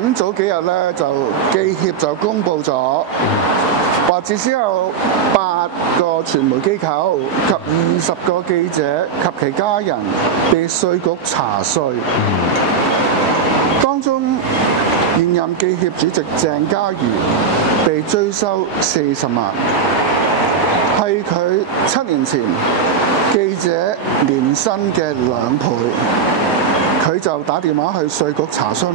咁早幾日咧就記協就公布咗，話至少有8個傳媒機構及20個記者及其家人被稅局查稅，當中現任記協主席鄭家瑜被追收40萬，係佢7年前記者年薪嘅2倍。佢就打電話去稅局查詢，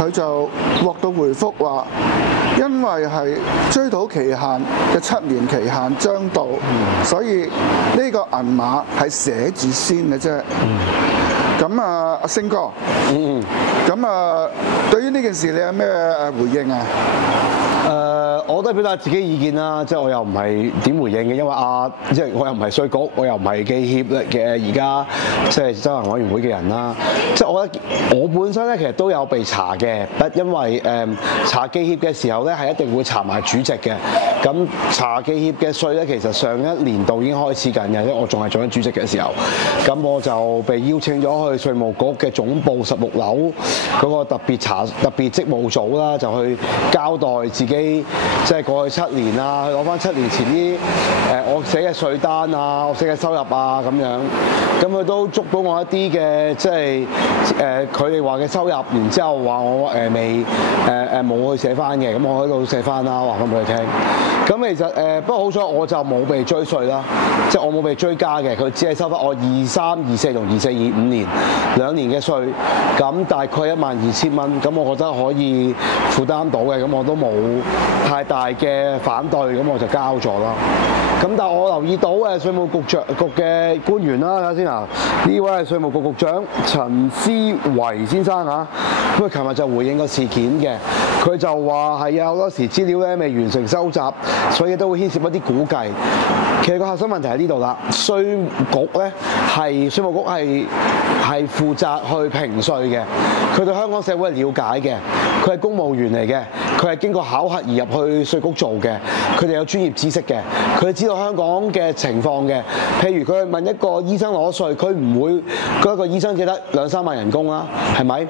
佢就獲到回覆話，因為係追討期限嘅7年期限將到，所以呢個銀碼係寫住先嘅啫。咁啊，阿星哥，咁啊，對於呢件事你有咩回應啊？我都係表達自己意見啦，即係我又唔係點回應嘅，因為即係我又唔係稅局，我又唔係記協嘅而家即係執行委員會嘅人啦。即係我覺得我本身咧其實都有被查嘅，因為查記協嘅時候咧係一定會查埋主席嘅。咁查記協嘅稅咧，其實上一年度已經開始緊嘅，因為我仲係做緊主席嘅時候，咁我就被邀請咗去稅務局嘅總部16樓嗰個特別職務組啦，就去交代自己。即係過去7年啊，去攞翻7年前啲我寫嘅稅單啊，我寫嘅收入啊咁樣，咁佢都捉到我一啲嘅即係佢哋話嘅收入，然之後話我未冇去寫翻嘅，咁我喺度寫翻啦，話翻俾佢聽。咁其實不過好彩我就冇被追稅啦，即係我冇被追加嘅，佢只係收翻我23、24同24、25年2年嘅稅，咁大概12000蚊，咁我覺得可以負擔到嘅，咁我都冇太大嘅反對，咁我就交咗啦。咁但係我留意到稅務局嘅官員啦，睇下先啊，呢位係稅務局局長陳思維先生嚇，咁佢琴日就回應個事件嘅，佢就話係好多時資料咧未完成收集，所以都會牽涉一啲估計。其實個核心問題喺呢度啦，稅務局係負責去評稅嘅，佢對香港社會係了解嘅，佢係公務員嚟嘅，佢係經過考核而入去稅局做嘅，佢哋有專業知識嘅，佢哋知道香港嘅情況嘅。譬如佢問一個醫生攞稅，佢唔會嗰一個醫生只得2、3萬人工啦，係咪？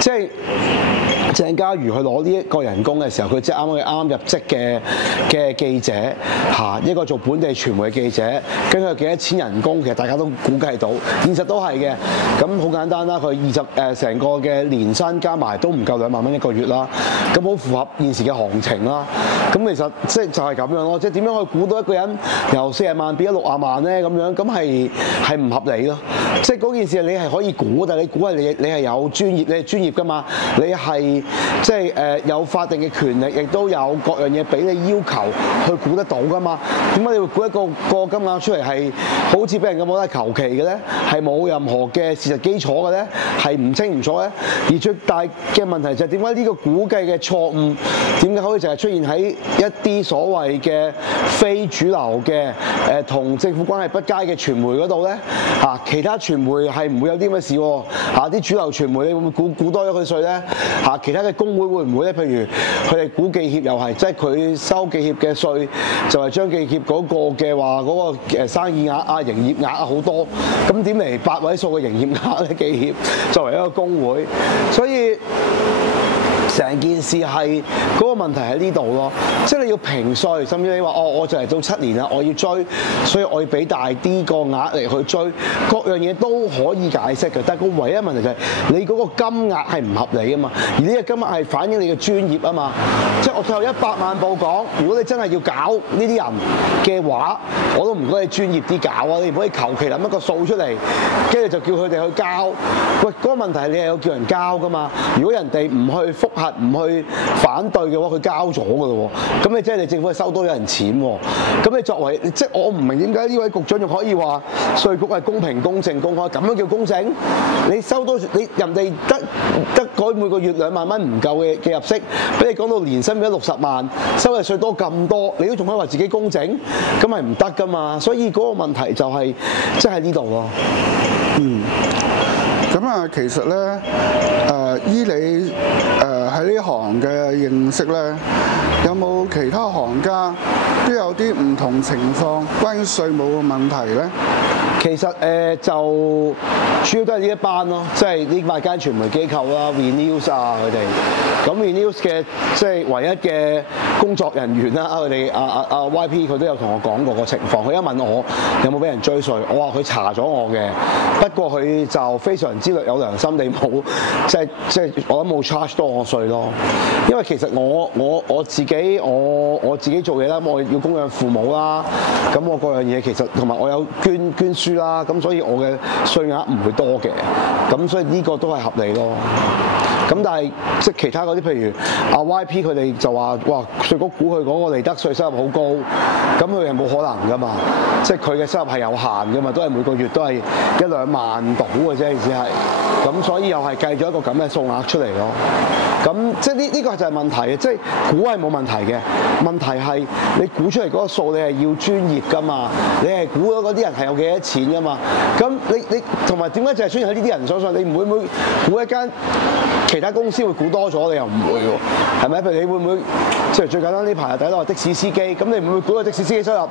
即係鄭家瑜去攞呢一個人工嘅時候，佢即係啱入職嘅記者嚇，一個做本地傳媒嘅記者，跟住有幾多錢人工，其實大家都估計到，現實都係嘅。咁好簡單啦，佢成個嘅年薪加埋都唔夠2萬蚊一個月啦，咁好符合現時嘅行情啦。咁其實即係就係咁樣咯，即係點樣去估到一個人由40萬變咗60萬咧？咁樣咁係唔合理咯。即係嗰件事你係可以估，但係你估係你係有專業，你係專業㗎嘛？你係即係有法定嘅權力，亦都有各樣嘢俾你要求去估得到㗎嘛？點解你會估一個金額出嚟係好似俾人咁講得求其嘅咧？係冇任何嘅事實基礎嘅咧？係唔清唔楚咧？而最大嘅問題就係點解呢個估計嘅錯誤點解可以就係出現喺一啲所謂嘅非主流嘅同政府關係不佳嘅傳媒嗰度咧？其他傳媒係唔會有啲咁嘅事喎。啲主流傳媒你會唔會估多咗佢稅咧？其他嘅工會會唔會咧？譬如佢哋估記協又係，即係佢收記協嘅稅，就係將記協嗰個嘅話嗰個生意額啊、營業額啊好多，咁點嚟8位數嘅營業額咧？記協作為一個工會，所以成件事係嗰個問題喺呢度咯，即係你要評稅，甚至你話我就嚟到7年啦，我要追，所以我要俾大啲個額嚟去追，各樣嘢都可以解釋嘅。但係個唯一問題就係你嗰個金額係唔合理啊嘛，而呢個金額係反映你嘅專業啊嘛。即係我最後100萬步講，如果你真係要搞呢啲人嘅話，我都唔該你專業啲搞啊，你唔可以求其諗一個數出嚟，跟住就叫佢哋去交。喂，嗰個問題係你係有叫人交噶嘛？如果人哋唔去覆核唔去反對嘅話，佢交咗㗎咯喎，咁你即係你政府係收多咗人錢喎，咁你作為即係我唔明點解呢位局長仲可以話稅局係公平、公正、公開，咁樣叫公正？你收多你人哋得嗰每個月2萬蚊唔夠嘅入息，俾你講到年薪變咗60萬，收嘅稅多咁多，你都仲可以話自己公正？咁係唔得㗎嘛，所以嗰個問題就係即係呢度咯。咁啊，其實咧，依你喺呢行嘅認識咧，有冇其他行家都有啲唔同情況關於稅務嘅問題咧？其實就主要都係呢一班咯，即係呢8間傳媒機構啦 ，VNews 啊佢哋，咁 VNews 嘅即係唯一嘅工作人員啦，佢哋YP 佢都有同我講過個情況，佢一問我有冇俾人追稅，我話佢查咗我嘅，不過佢就非常之略有良心地冇，即係我諗冇 charge 多我稅咯，因為其實我自己做嘢啦，我要供養父母啦，咁我各樣嘢其實同埋我有捐書啦，咁所以我嘅稅額唔會多嘅，咁所以呢個都係合理咯。咁但係即係其他嗰啲，譬如YP 佢哋就話，哇，稅局估佢嗰個利得稅收入好高，咁佢係冇可能噶嘛，即係佢嘅收入係有限噶嘛，都係每個月都係1-2萬到嘅啫，只係，咁所以又係計咗一個咁嘅數額出嚟咯。咁即係呢個就係問題嘅，即係估係冇問題嘅，問題係你估出嚟嗰個數你係要專業噶嘛，你係估咗嗰啲人係有幾多錢噶嘛，咁你同埋點解就係出現喺呢啲人手上？你唔會估一間其他公司會估多咗，你又唔會喎，係咪？譬如你會唔會即係最簡單呢排第一個的士司機，咁你唔會估個的士司機收入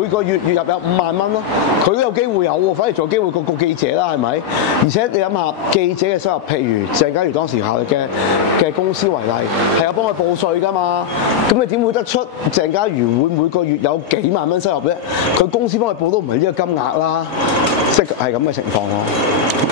每個月月入有5萬蚊咯？佢都有機會有喎，反而仲有機會過記者啦，係咪？而且你諗下記者嘅收入，譬如鄭嘉如當時效力嘅公司為例，係有幫佢報稅㗎嘛，咁你點會得出鄭嘉如會每個月有幾萬蚊收入咧？佢公司幫佢報都唔係呢個金額啦，即係咁嘅情況咯。